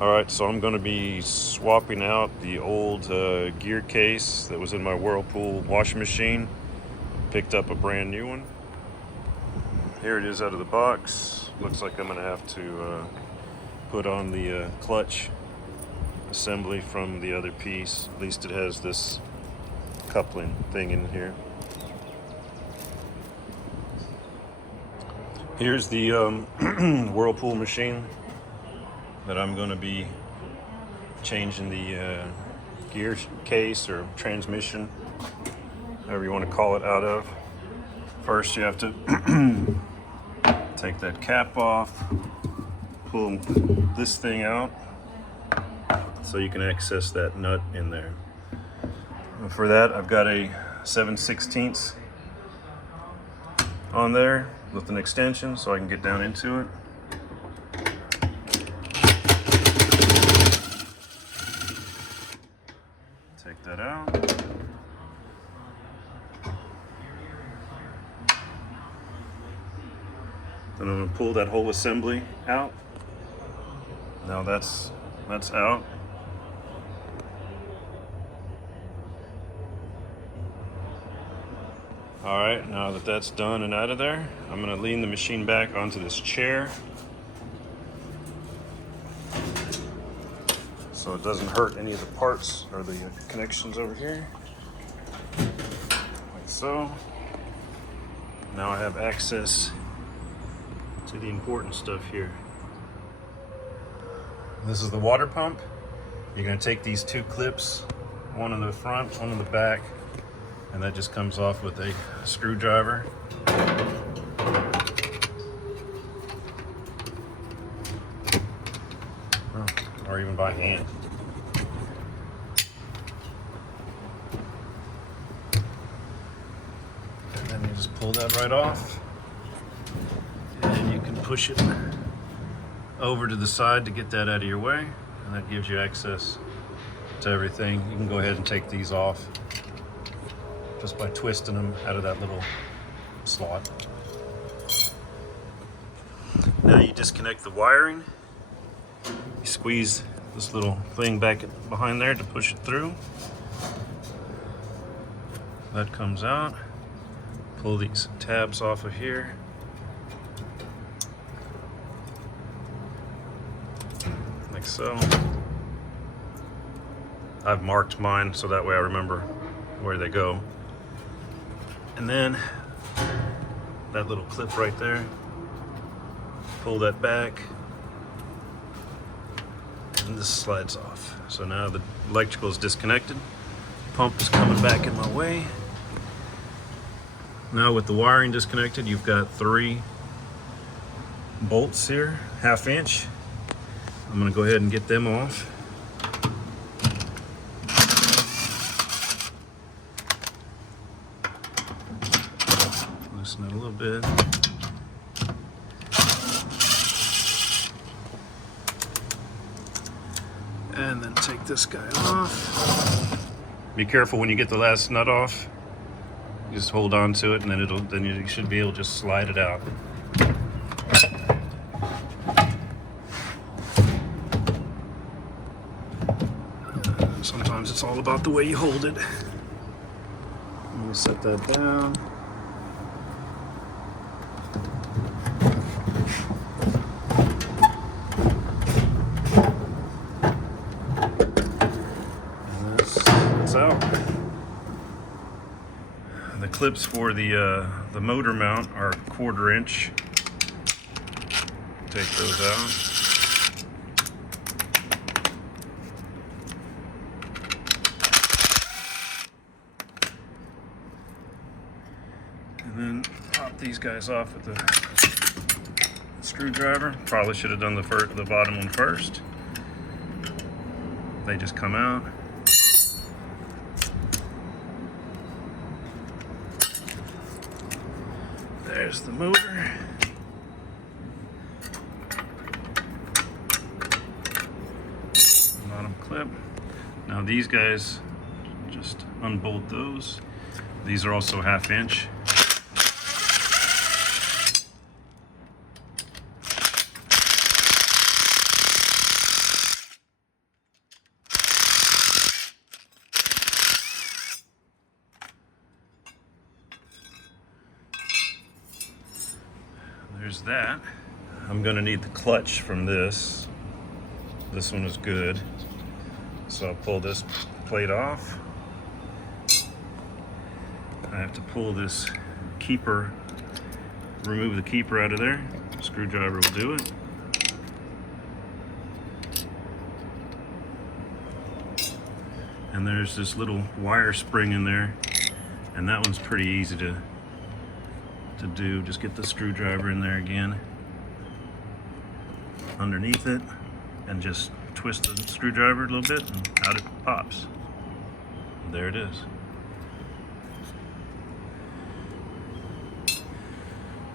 Alright, so I'm going to be swapping out the old gear case that was in my Whirlpool washing machine. Picked up a brand new one. Here it is out of the box. Looks like I'm going to have to put on the clutch assembly from the other piece. At least it has this coupling thing in here. Here's the Whirlpool machine that I'm going to be changing the gear case or transmission, however you want to call it, out of. First you have to take that cap off, pull this thing out so you can access that nut in there. And for that I've got a 7/16 on there with an extension so I can get down into it. Take that out. Then I'm going to pull that whole assembly out. Now that's out. Alright, now that that's done and out of there, I'm going to lean the machine back onto this chair so it doesn't hurt any of the parts or the connections over here. Like so. Now I have access to the important stuff here. This is the water pump. You're going to take these two clips, one in the front, one in the back, and that just comes off with a screwdriver. Or even by hand. And then you just pull that right off. And you can push it over to the side to get that out of your way. And that gives you access to everything. You can go ahead and take these off just by twisting them out of that little slot. Now you disconnect the wiring. You squeeze this little thing back behind there to push it through. That comes out. Pull these tabs off of here. Like so. I've marked mine so that way I remember where they go. And then that little clip right there, pull that back, and this slides off. So now the electrical is disconnected, pump is coming back in my way. Now with the wiring disconnected, you've got 3 bolts here, 1/2 inch. I'm gonna go ahead and get them off. Loosen it a little bit. And then take this guy off. Be careful when you get the last nut off. Just hold on to it, and then you should be able to just slide it out. Sometimes it's all about the way you hold it. Let me set that down. Out. The clips for the motor mount are 1/4 inch. Take those out. And then pop these guys off with the screwdriver. Probably should have done the bottom one first. They just come out. There's the motor. Bottom clip. Now these guys, just unbolt those. These are also 1/2 inch. there's that. I'm gonna need the clutch from this. This one is good. So I'll pull this plate off. I have to pull this keeper, remove the keeper out of there. Screwdriver will do it. And there's this little wire spring in there, and that one's pretty easy to do. Just get the screwdriver in there again, underneath it, and just twist the screwdriver a little bit, and out it pops. There it is.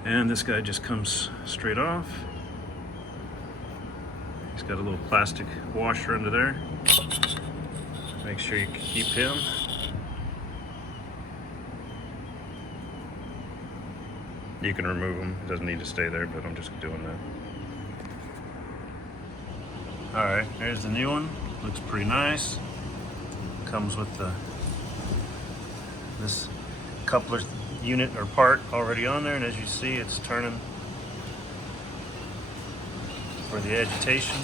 And this guy just comes straight off. He's got a little plastic washer under there. Make sure you keep him. You can remove him. It doesn't need to stay there, but I'm just doing that. All right, here's the new one. Looks pretty nice. Comes with this coupler unit or part already on there, and as you see, it's turning for the agitation.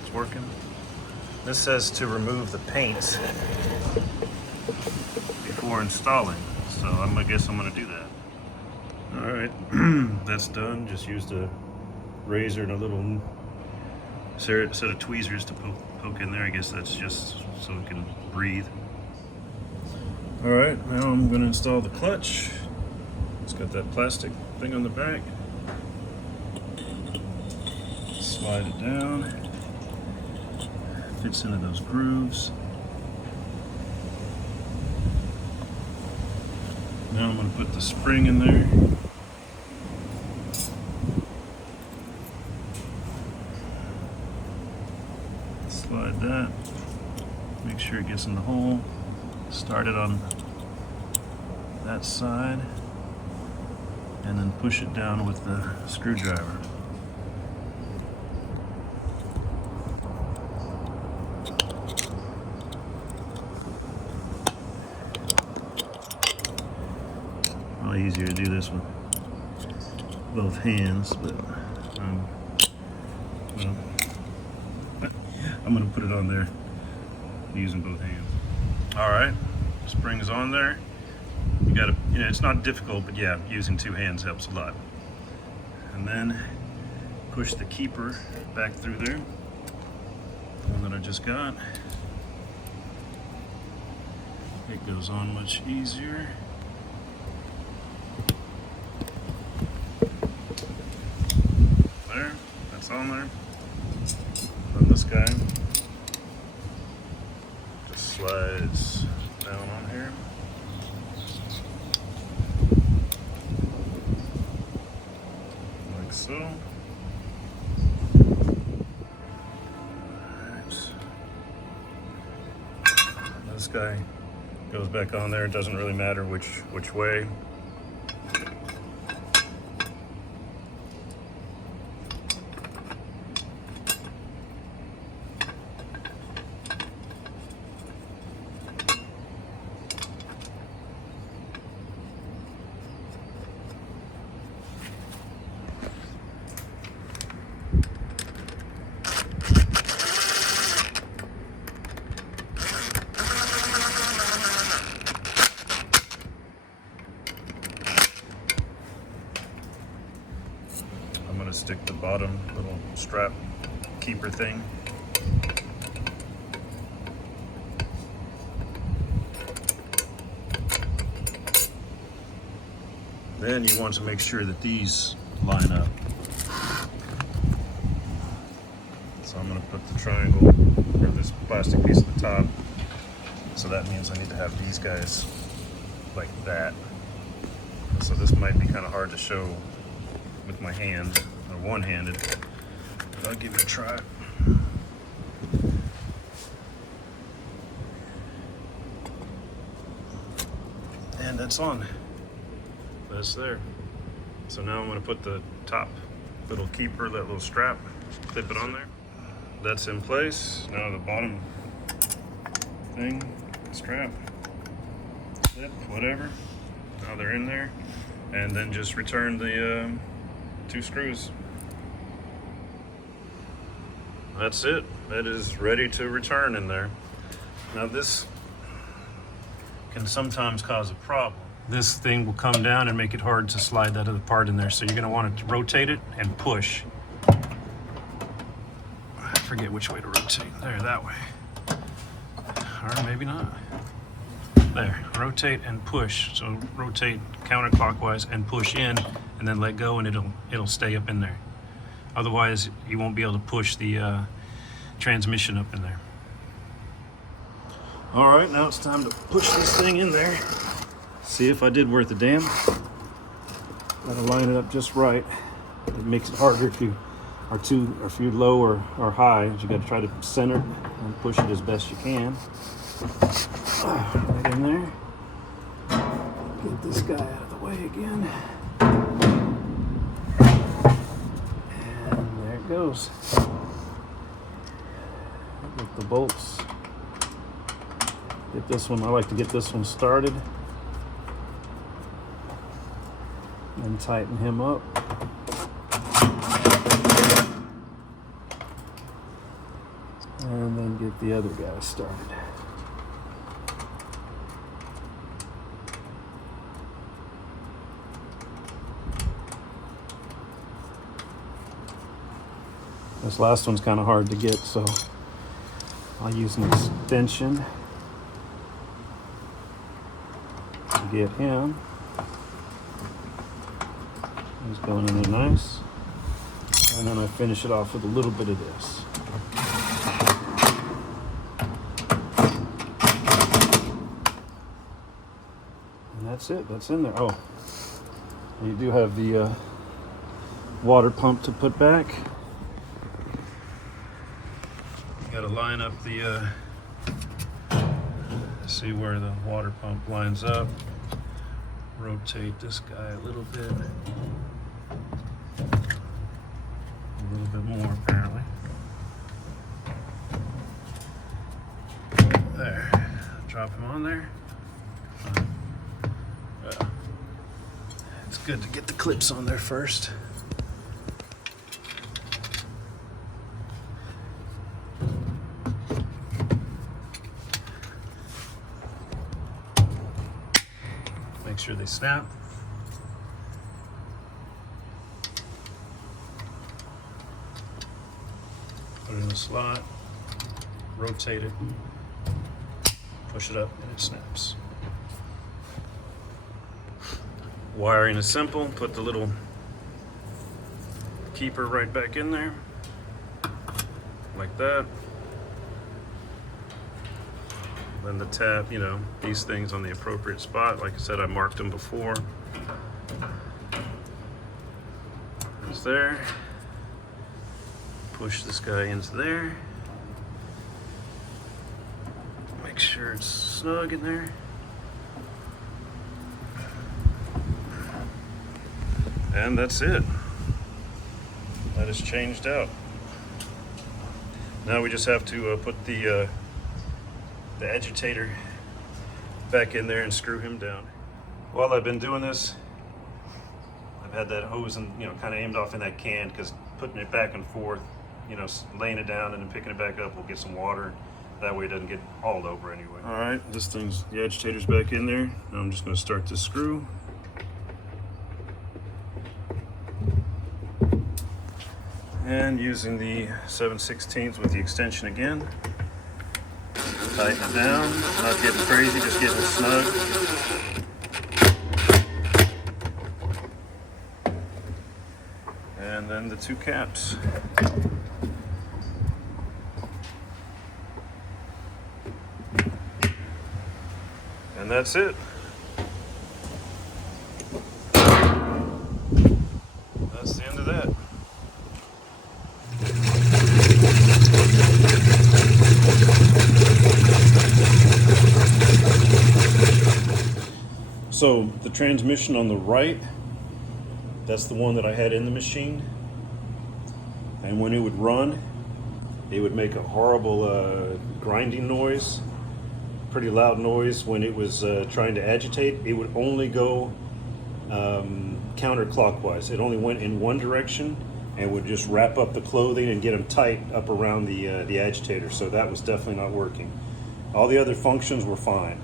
It's working. This says to remove the paint before installing, so I guess I'm going to do that. All right, that's done. Just used a razor and a little set of tweezers to poke in there. I guess that's just so it can breathe. All right, now I'm going to install the clutch. It's got that plastic thing on the back. Slide it down. Fits into those grooves. Now I'm going to put the spring in there. Slide that. Make sure it gets in the hole. Start it on that side, and then push it down with the screwdriver. Probably easier to do this with both hands, but well, I'm going to put it on there using both hands. All right, spring's on there. You gotta, it's not difficult, but yeah, using two hands helps a lot. And then push the keeper back through there, the one that I just got. It goes on much easier. There, that's on there. Then this guy just slides down on here. Like so. Alright. This guy goes back on there. It doesn't really matter which way. Stick the bottom little strap keeper thing. Then you want to make sure that these line up. So I'm going to put the triangle or this plastic piece at the top. So that means I need to have these guys like that. So this might be kind of hard to show with my hand. One-handed, but I'll give it a try. And that's on. That's there. So now I'm going to put the top little keeper, that little strap, clip it on there. That's in place. Now the bottom thing, strap, clip, whatever. Now they're in there. and then just return the 2 screws. That's it. It is ready to return in there. Now this can sometimes cause a problem. This thing will come down and make it hard to slide that other part in there. So you're gonna want to rotate it and push. I forget which way to rotate. There, that way. Or maybe not. There, rotate and push. So rotate counterclockwise and push in, and then let go, and it'll stay up in there. Otherwise, you won't be able to push the transmission up in there. All right, now it's time to push this thing in there. See if I did worth a damn. Gotta line it up just right. It makes it harder if you are if you're low or high. You gotta try to center and push it as best you can. Right in there. Get this guy out of the way again. And there it goes. Get the bolts. Get this one, I like to get this one started. And tighten him up. And then get the other guy started. This last one's kind of hard to get, so I'll use an extension to get him. He's going in there nice. And then I finish it off with a little bit of this. And that's it, that's in there. Oh, you do have the water pump to put back. Got to line up the, see where the water pump lines up. Rotate this guy a little bit. A little bit more, apparently. There. Drop him on there. It's good to get the clips on there first. Make sure they snap. Put it in the slot, rotate it, push it up, and it snaps. Wiring is simple. Put the little keeper right back in there, like that. Then the tab, you know, these things on the appropriate spot. Like I said, I marked them before. It's there. Push this guy into there. Make sure it's snug in there. And that's it. That is changed out. Now we just have to put the agitator back in there and screw him down. While I've been doing this, I've had that hose and kind of aimed off in that can, because putting it back and forth, laying it down and then picking it back up will get some water. That way it doesn't get hauled over anyway. All right, the agitator's back in there. Now I'm just going to start this screw. And using the 7/16 with the extension again. Tighten it down, not getting crazy, just getting it snug. And then the 2 caps. And that's it. That's the end of that. So the transmission on the right, that's the one that I had in the machine. And when it would run, it would make a horrible grinding noise, pretty loud noise when it was trying to agitate. It would only go counterclockwise. It only went in one direction and would just wrap up the clothing and get them tight up around the agitator. So that was definitely not working. All the other functions were fine.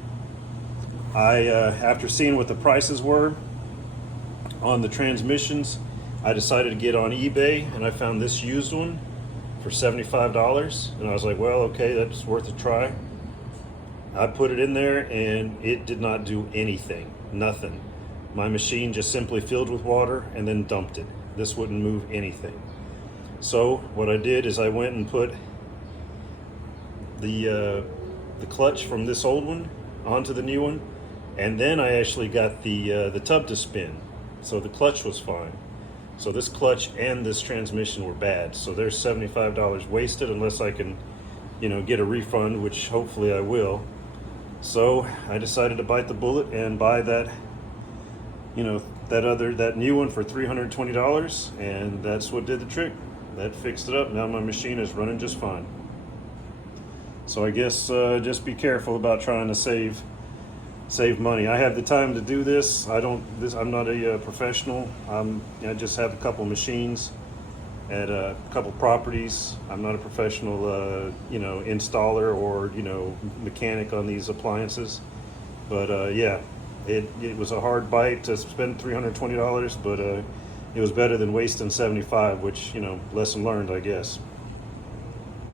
After seeing what the prices were on the transmissions, I decided to get on eBay, and I found this used one for $75. And I was like, well, okay, that's worth a try. I put it in there and it did not do anything, nothing. My machine just simply filled with water and then dumped it. This wouldn't move anything. So what I did is I went and put the clutch from this old one onto the new one, and then I actually got the tub to spin. So the clutch was fine. So this clutch and this transmission were bad. So there's $75 wasted unless I can, get a refund, which hopefully I will. So I decided to bite the bullet and buy that, that new one for $320, and that's what did the trick. That fixed it up. Now my machine is running just fine. So I guess just be careful about trying to save money. I have the time to do this. I'm not a professional. I just have a couple machines at a couple properties. I'm not a professional, installer or mechanic on these appliances. But yeah, it was a hard bite to spend $320, but it was better than wasting $75, which lesson learned, I guess.